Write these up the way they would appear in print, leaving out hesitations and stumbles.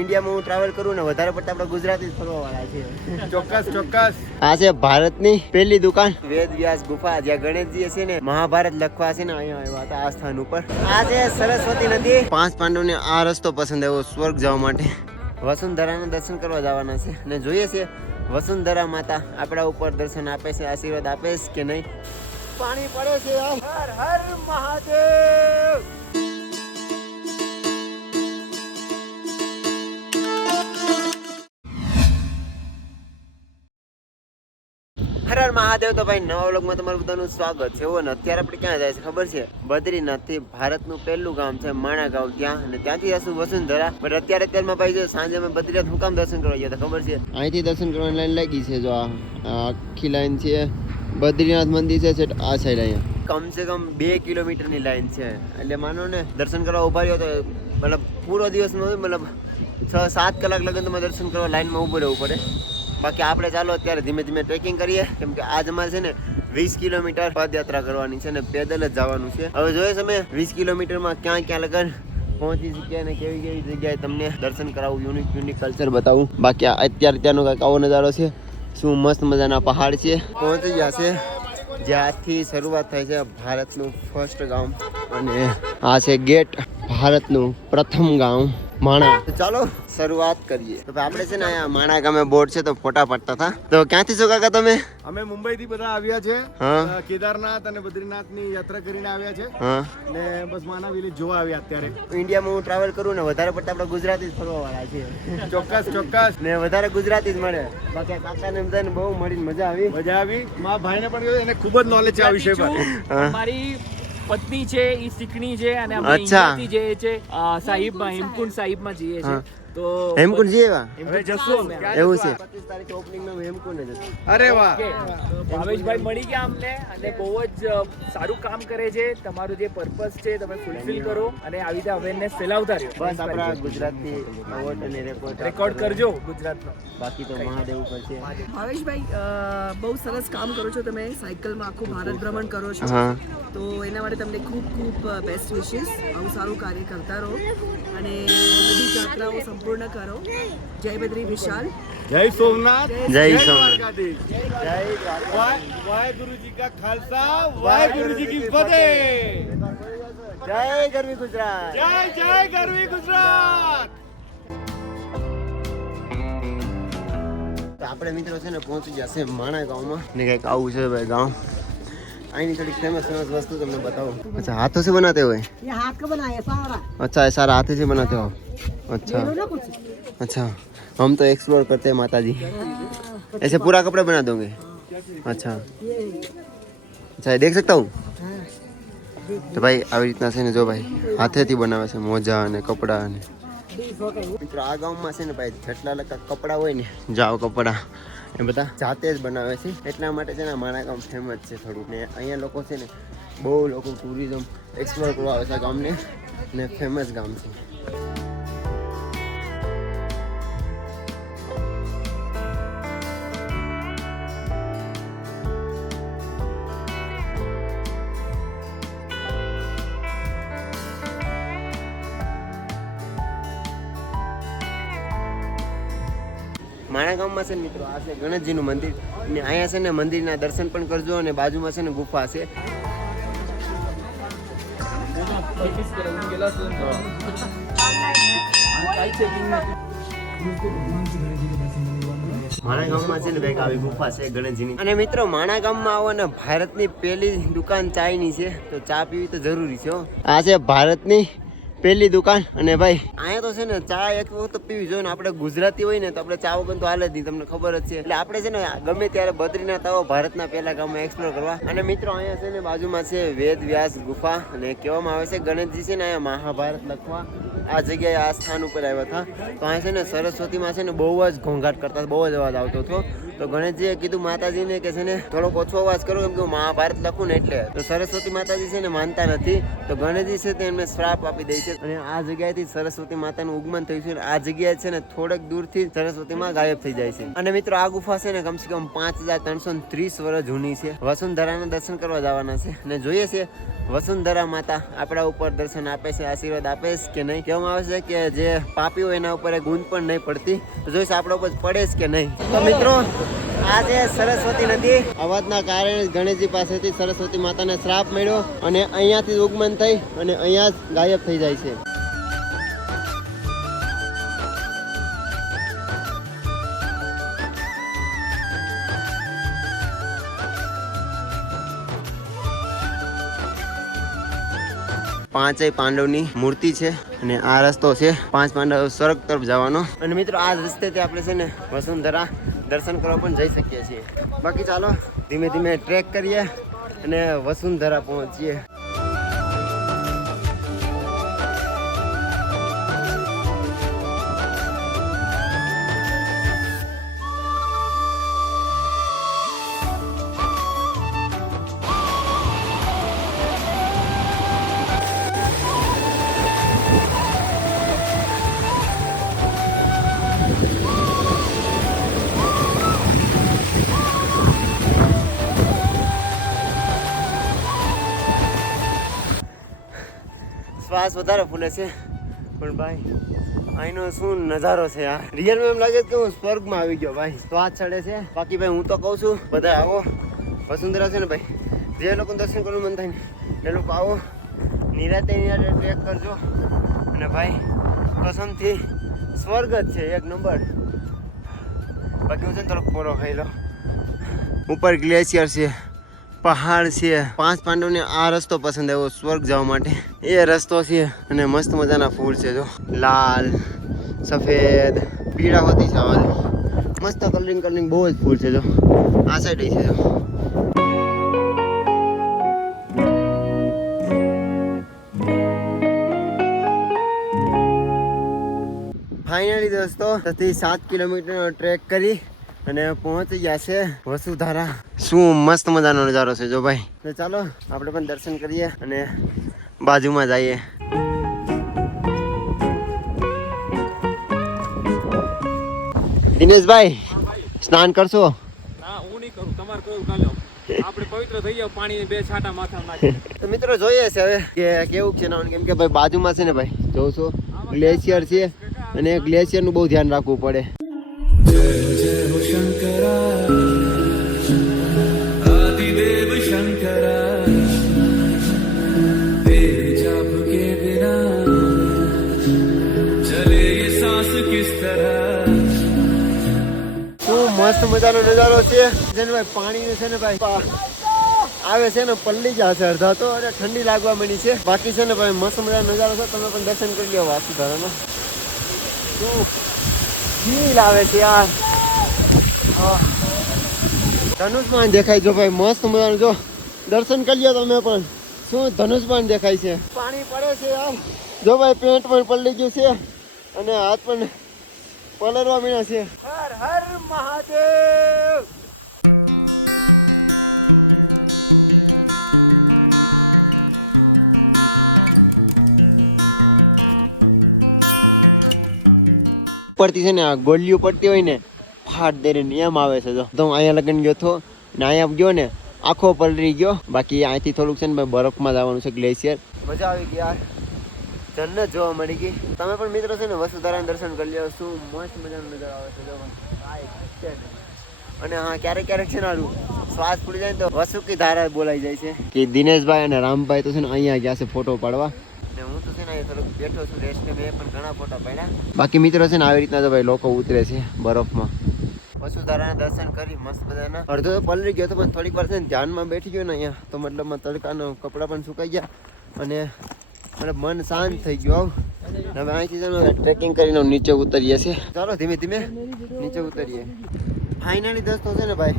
ઇન્ડિયામાં હું ટ્રાવેલ કરું ને વધારે પડતા આપણે ગુજરાતી જ ફરવા વાળા છીએ. ચોક્કસ. આ છે ભારતની પહેલી દુકાન વેદ વ્યાસ ગુફા, જ્યાં ગણેશજી છે ને મહાભારત લખવા છે ને અહીંયા આવ્યા હતા આ સ્થાન ઉપર. આ છે સરસ્વતી નદી. 5 પાંડવોને આ રસ્તો પસંદ આવ્યો સ્વર્ગ જવા માટે. વસુંધરાના દર્શન કરવા જવાના છે ને જોઈએ છે વસુંધરા માતા આપણા ઉપર દર્શન આપે છે, આશીર્વાદ આપે છે કે નહીં. પાણી પડે છે. હર હર મહાદેવ. હર હર મહાદેવ. તો ભાઈ નવા વ્લોગમાં તમારું બધાનું સ્વાગત છે. ને અત્યારે આપણે ક્યાં જાય છે ખબર છે? બદ્રીનાથથી ભારતનું પહેલું ગામ છે માણા ગાંવ, ત્યાં અને ત્યાંથી જશું વસુંધરા. બટ અત્યારમાં ભાઈ જો સાંજે અમે બદ્રીનાથ હું કામ દર્શન કરવા ગયા હતા ખબર છે? અહીંથી દર્શન કરવાની લાઈન લાગી છે. જો આ આખી લાઈન છે બદ્રીનાથ મંદિર છે આ સાઈડ. અહીંયા કમસે કમ 2 કિલોમીટરની લાઈન છે. એટલે માનો ને દર્શન કરવા ઉભા રહ્યો તો મતલબ પૂરો દિવસમાં મતલબ 6-7 કલાક લગન તમે દર્શન કરવા લાઈનમાં ઊભું રહેવું પડે. બાકી આપણે ચાલો અત્યારે ધીમે ધીમે ટ્રેકિંગ કરીએ, કેમ કે આજ અમારે છે ને 20 કિલોમીટર પદયાત્રા કરવાની છે ને પેદલ જ જવાનું છે. હવે જોઈએ તમે 20 કિલોમીટરમાં ક્યાં ક્યાં લગન પહોંચી શક્યા ને કેવી કેવી જગ્યાએ તમને દર્શન કરાવું, યુનિક કલ્ચર બતાવું. બાકી અત્યારે ત્યાંનો કાંઈક આવો નજારો છે. શું મસ્ત મજાના પહાડ છે. પહોંચી ગયા છે જ્યાંથી શરૂઆત થાય છે ભારતનું ફર્સ્ટ ગામ, અને આ છે ગેટ ભારતનું પ્રથમ ગામ માણા. તો ચાલો શરૂઆત કરીએ. તો આપણે છે ને અહીંયા માણા ગામે બોર્ડ છે તો ફોટા પાડતા હતા. તો ક્યાંથી છો કાકા તમે? અમે મુંબઈ થી બધા આવ્યા છે. હા. કેદારનાથ અને બદ્રીનાથ ની યાત્રા કરીને આવ્યા છે. હા. ને બસ માના વિલેજ જોવા આવ્યા અત્યારે. ઇન્ડિયામાં હું ટ્રાવેલ કરું ને વધારે પડતા આપણે ગુજરાતી જ ફરવા વાળા છીએ. ચોક્કસ. ને વધારે ગુજરાતી જ મળે. બાકી કાકાને બધાને બહુ મળીને મજા આવી. મારા ભાઈને પણ કહ્યું, એને ખૂબ જ નોલેજ છે આ વિષય પર. મારી પત્ની છે ઈ શીખણી છે અને અમે અચ્છા. ઇન્ડિયાથી જઈએ છે સાહિબમાં હેમકુંડ સાહિબમાં જઈએ છે. તો હેમકુંડ જઈએ એવા હવે જશું અમે. એવું છે. 25 તારીખે ઓપનિંગમાં હેમકુંડ જ હતું. અરે વાહ. તો ભાવેશભાઈ મળી ગયા અમને અને બહુ જ સારું કામ કરે છે. તમારું જે પર્પસ છે તમે ફૂલફિલ કરો અને આવી રીતે અવેરનેસ ફેલાવતા રહ્યો. બસ આપણા ગુજરાતી અવોર્ડ અને રેકોર્ડ કરજો ગુજરાતનો. બાકી તો મહાદેવ ઉપર છે. ભાવેશભાઈ બહુ સરસ કામ કરો છો તમે. સાયકલમાં આખું ભારત ભ્રમણ કરો છો. હા. તો એના માટે તમને ખૂબ બેસ્ટ વિશેસ. આવું સારું કાર્ય કરતા રહો અને બધી યાત્રાઓ સંપૂર્ણ કરો. જય બદ્રી વિશાલ. જય સોમનાથ. જય સોમનાથ. દ્વારકાધીશ. વાહેગુરુજી કા ખાલસા, વાહેગુરુજી કી ફતેહ. જય ગરવી ગુજરાત. જય ગરવી ગુજરાત. તો આપણે મિત્રો છે ને પહોંચી ગયા છે માણા ગામમાં ને કંઈક આવું છે ભાઈ ગામ. અહીંની થોડીક ફેમસ વસ્તુ તમને બતાવું. अच्छा हाथों से बनाते हो? ये हाथ का बनाया सारा. अच्छा ये सारा हाथ से बनाते हो? अच्छा अच्छा. हम तो एक्सप्लोर करते हैं माता जी. ऐसे पूरा कपड़े बना दोगे? अच्छा अच्छा ये देख सकता हूँ? તો ભાઈ આવી રીતના છે ને જો ભાઈ હાથેથી બનાવે છે મોજા અને કપડા. અને મિત્રો આ ગામમાં છે ને ભાઈ જેટલા લગતા કપડા હોય ને જાવ કપડા એ બધા જાતે જ બનાવે છે. એટલા માટે છે ને મારા ગામ ફેમસ છે થોડું. ને અહીંયા લોકો છે ને બહુ લોકો ટુરિઝમ એક્સપ્લોર કરવા આવે છે ગામને, ને ફેમસ ગામ છે. માણા ગામમાં છે ને મિત્રો આ છે ગણેશજીનું મંદિર, ને અહીંયા છે ને મંદિરના દર્શન પણ કરજો. અને બાજુમાં છે ને ગુફા છે. માણા ગામમાં છે ને ભાઈ આવી ગુફા છે ગણેશજીની. અને મિત્રો માણા ગામમાં આવો ને ભારતની પહેલી દુકાન ચાયની છે, તો ચા પીવી તો જરૂરી છે. આ છે ભારતની પહેલી દુકાન. અને ભાઈ અહીંયા તો છે ને ચા એક વખત પીવી જોઈએ ને. આપણે ગુજરાતી હોય ને તો આપણે ચા વગર તો હાલે જ નહીં, તમને ખબર જ છે. એટલે આપણે છે ને ગમે ત્યારે બદ્રીનાથ આવો ભારતના પહેલા ગામમાં એક્સપ્લોર કરવા. અને મિત્રો અહીંયા છે ને બાજુમાં છે વેદ વ્યાસ ગુફા, અને કહેવામાં આવે છે ગણેશજી છે ને અહીંયા મહાભારત લખવા આ જગ્યાએ આ સ્થાન ઉપર આવ્યા હતા. તો અહીંયા છે ને સરસ્વતીમાં છે ને બહુ જ ઘોંઘાટ કરતા, બહુ જ અવાજ આવતો હતો. તો ગણેશજીએ કીધું માતાજીને કે છે ને થોડોક ઓછો અવાજ કરો, કેમ કે હું મહાભારત લખું ને એટલે. તો સરસ્વતી માતાજી છે ને માનતા નથી, તો ગણેશજી છે તે એમને શ્રાપ આપી દે છે. અને આ જગ્યાએથી સરસ્વતી માતાનું ઉગમન થયું છે. આ જગ્યાએ છે ને થોડેક દૂરથી સરસ્વતીમાં ગાયબ થઈ જાય છે. અને મિત્રો આ ગુફા છે ને કમસે કમ 5330 વર્ષ જૂની છે. વસુંધરાના દર્શન કરવા જવાના છે, અને જોઈએ છે વસુંધરા માતા આપણા ઉપર દર્શન આપે છે, આશીર્વાદ આપે છે કે નહીં. કહેવામાં આવે છે કે જે પાપી હોય એના ઉપર ગુંદ પણ નહીં પડતી. તો જોઈશ આપણા ઉપર પડે જ કે નહીં. તો મિત્રો આ છે સરસ્વતી નદી. અવાજના કારણે ગણેશજી પાસેથી સરસ્વતી માતાને શ્રાપ મળ્યો અને અહીંયાથી ઉગમન થઈ અને અહીંયા જ ગાયબ થઈ જાય છે. પાંચેય પાંડવની મૂર્તિ છે અને આ રસ્તો છે 5 પાંડવ સ્વર્ગ તરફ જવાનો. અને મિત્રો આ રસ્તેથી આપણે છે ને વસુંધરા દર્શન કરવા પણ જઈ શકીએ છીએ. બાકી ચાલો ધીમે ધીમે ટ્રેક કરીએ અને વસુંધરા પહોંચીએ. શ્વાસ વધારે ફૂલે છે પણ ભાઈ અહીંનો શું નજારો છે યાર. રિયલમાં એમ લાગે કે હું સ્વર્ગમાં આવી ગયો ભાઈ. શ્વાસ ચડે છે. બાકી ભાઈ હું તો કહું છું બધા આવો વસુંધરા છે ને ભાઈ, જે લોકોને દર્શન કરવાનું મન થાય ને એ લોકો આવો, નિરાતે ટ્રેક કરજો અને ભાઈ કસમથી સ્વર્ગ જ છે એક નંબર. બાકી હું છે ને થોડોક પોરો ખાઈ લો. ઉપર ગ્લેશિયર છે, પહાડ છે. 5 પાંડવને આ રસ્તો પસંદ આવ્યો સ્વર્ગ જવા માટે. એ રસ્તો છે અને મસ્ત મજાના ફૂલ છે જો, લાલ, સફેદ, પીળા હોતી છે. મસ્ત કલરિંગ બહુ જ ફૂલ છે જો. આ સાઈડ છે જો. ફાઇનલી દોસ્તો 7 કિલોમીટરનો ટ્રેક કરી અને પહોંચી ગયા છે વસુધારા. શું મસ્ત મજાનો નજારો છે જો ભાઈ. તો ચાલો આપણે પણ દર્શન કરીએ અને બાજુમાં જઈએ. દિનેશભાઈ સ્નાન કરશો? ના હું નહીં કરું, તમારે કરું કાલે. આપણે પવિત્ર થઈ જાવ, પાણી 2 છાંટા માથામાં નાખી. તો મિત્રો જોઈએ છે હવે કે કેવું છે નાવાનું. કેમ કે ભાઈ બાજુમાં છે ને ભાઈ જોઉં છું ગ્લેશિયર છે અને ગ્લેશિયરનું બહુ ધ્યાન રાખવું પડે. મસ્ત મજાનો નજારો છે જેને ભાઈ પાણી છે ને ભાઈ આવે છે ને પલ્લી જશે અડધા તો અને ઠંડી લાગવા માંડી છે. બાકી છે ને ભાઈ મસ્ત મજાનો નજારો છે. તમે પણ દર્શન કરી લો વાસુધારામાં. શું ફીલ આવે છે યાર. ધનુષબાણ દેખાય જો ભાઈ, મસ્ત મજાનું જો. દર્શન કરી લો તમે પણ. શું ધનુષબાણ દેખાય છે. પાણી પડે છે યાર જો ભાઈ. પેન્ટ પણ પલળી ગયું છે અને હાથ પણ પલળવા મીણા છે. હર હર મહાદેવ. પડતી છે ને આ ગોલિયું પડતી હોય ને ફાટ દઈને એમ આવે છે. તો હું અહીંયા લગન ગયો હતો ને અહીંયા ગયો ને આખો પલળી ગયો. બાકી અહીંથી થોડુંક છે ને ભાઈ બરફમાં જવાનું છે ગ્લેશિયર. મજા આવી ગઈ યાર, જન્નત જોવા મળી ગઈ. તમે પણ મિત્રો છે ને વસુધારાના દર્શન કરી લો. શું મસ્ત મજાનો નજારો આવે છે જો. અને હા ક્યારેક ક્યારેક છે ને શ્વાસ ફૂલી જાય ને તો વસુકી ધારા બોલાઈ જાય છે કે દિનેશભાઈ અને રામભાઈ તો છે ને અહીંયા ગયા છે ફોટો પાડવા. હું તો છે ને થોડુંક બેઠો છું રેસ્ટ. મેં પણ ઘણા ફોટા પાડ્યા. બાકી મિત્રો છે ને આવી રીતના તો ભાઈ લોકો ઉતરે છે બરફમાં. વસુધારાના દર્શન કરી મસ્ત બધાના. અડધો તો પલળી ગયો હતો પણ થોડીક વાર છે ને ધ્યાનમાં બેઠી ગયો ને અહીંયા તો મતલબમાં તડકાનો કપડાં પણ સુકાઈ ગયા અને મન શાંત થઈ ગયું. હવે અહીંથી ચાલો ટ્રેકિંગ કરીને નીચે ઉતરીએ છીએ. ચાલો ધીમે ધીમે નીચે ઉતરીએ. ફાઇનલી દોસ્તો છે ને ભાઈ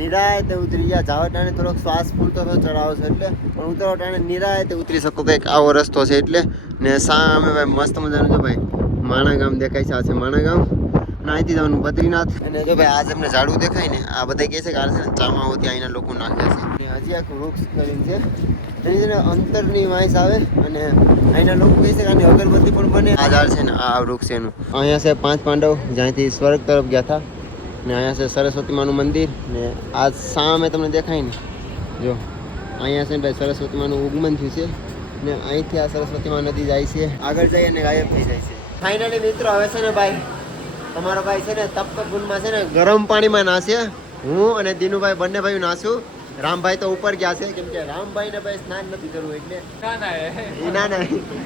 નિરાયતે ઉતરી ગયા. જાવા ટાણે થોડોક શ્વાસ ફૂલતો તો ચડાવો છે એટલે, પણ ઉતરવા ટાણે નિરાયતે ઉતરી શકો. કંઈક આવો રસ્તો છે એટલે. ને સામે ભાઈ મસ્ત મજાનું છે ભાઈ માણા ગામ દેખાય છે. આ છે માણા ગામ. અને અહીંથી જવાનું બદ્રીનાથ. અને જો ભાઈ આ અમને ઝાડુ દેખાય ને આ બધા કહે છે કે આ છે ને ચામાઓથી અહીંના લોકો નાખ્યા છે. હજી આખું વૃક્ષ કરીને છે એની છે અંતરની વાંસ આવે અને અહીંના લોકો કહે છે કે આની અગરબત્તી પણ બને. આ ઝાડ છે ને આ વૃક્ષ એનું. અહીંયા છે 5 પાંડવ જ્યાંથી સ્વર્ગ તરફ ગયા હતા. ને અહીંયા છે સરસ્વતી માનું મંદિર. ને આ સામે તમને દેખાય ને જો અહીંયા છે ભાઈ સરસ્વતી માનું ઉગમન થયું છે. ને અહીંથી આ સરસ્વતીમાં નદી જાય છે, આગળ જઈ અને ગાયબ થઈ જાય છે. ફાઇનલી મિત્રો હવે છે ને ભાઈ તમારો ભાઈ છે ને તપ્તકુંડમાં છે ને ગરમ પાણીમાં નાશે. હું અને દિનુભાઈ બંને ભાઈ નાશું. રામભાઈ તો ઉપર ગયા છે કેમ કે રામભાઈ ને ભાઈ સ્નાન નથી કરવું એટલે ના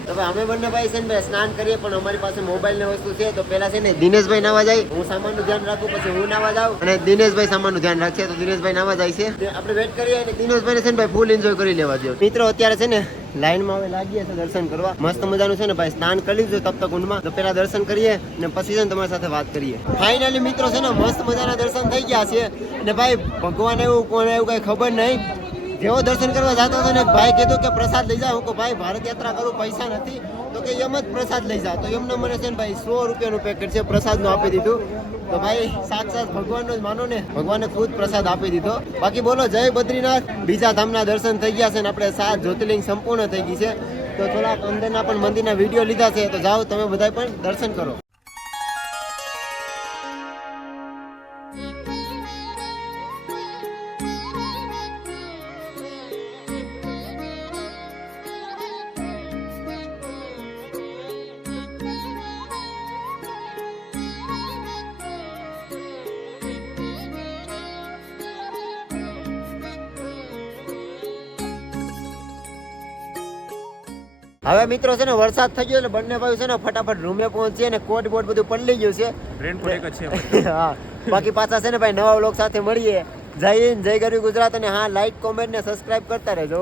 તો ભાઈ અમે બંને ભાઈ છે ને ભાઈ સ્નાન કરીએ, પણ અમારી પાસે મોબાઈલ ને વસ્તુ છે. તો પેલા છે ને દિનેશભાઈ નાવા જાય, હું સામાનનું ધ્યાન રાખું, પછી હું નાવા જાઉં અને દિનેશભાઈ સામાનનું ધ્યાન રાખશે. તો દિનેશભાઈ નાવા જાય છે, આપણે વેટ કરીએ અને દિનેશભાઈ છે ને ભાઈ ફૂલ એન્જોય કરી લેવા દો. મિત્રો અત્યારે છે ને લાઈનમાં હવે લાગીએ છે દર્શન કરવા. મસ્ત મજાનું છે ને ભાઈ સ્નાન કરી લીધું તપ્તકુંડમાં. તો પેલા દર્શન કરીએ ને પછી છે ને તમારી સાથે વાત કરીએ. ફાઇનલી મિત્રો છે ને મસ્ત મજાના દર્શન થઈ ગયા છે ને ભાઈ ભગવાન એવું કોણ એવું કઈ ખબર નહીં. જેવો દર્શન કરવા જતો હતો ને ભાઈ કીધું કે પ્રસાદ લઈ જાઓ. હું કહું ભાઈ ભારત યાત્રા કરું, પૈસા નથી. તો કે એમ જ પ્રસાદ લઈ જાઓ. તો એમને મને છે ને ભાઈ 100 રૂપિયાનું પેકેટ છે પ્રસાદનું આપી દીધું. તો ભાઈ સાક્ષાત ભગવાનનો જ માનો ને, ભગવાને ખુદ પ્રસાદ આપી દીધો. બાકી બોલો જય બદ્રીનાથ. બીજા ધામના દર્શન થઈ ગયા છે ને આપણે 7 જ્યોતિર્લિંગ સંપૂર્ણ થઈ ગઈ છે. તો થોડાક અંદરના પણ મંદિરના વિડીયો લીધા છે. તો જાઓ તમે બધા પણ દર્શન કરો. હવે મિત્રો છે ને વરસાદ થઈ ગયો એટલે બંને ભાઈ છે ને ફટાફટ રૂમે પહોંચીએ ને કોટ બોટ બધું પલળી ગયું છે. હા બાકી પાછા છે ને ભાઈ નવા વ્લોગ સાથે મળીએ. જય હિન્દ, જય ગરવી ગુજરાત. અને હા લાઈક કોમેન્ટ ને સબસ્ક્રાઇબ કરતા રહેજો.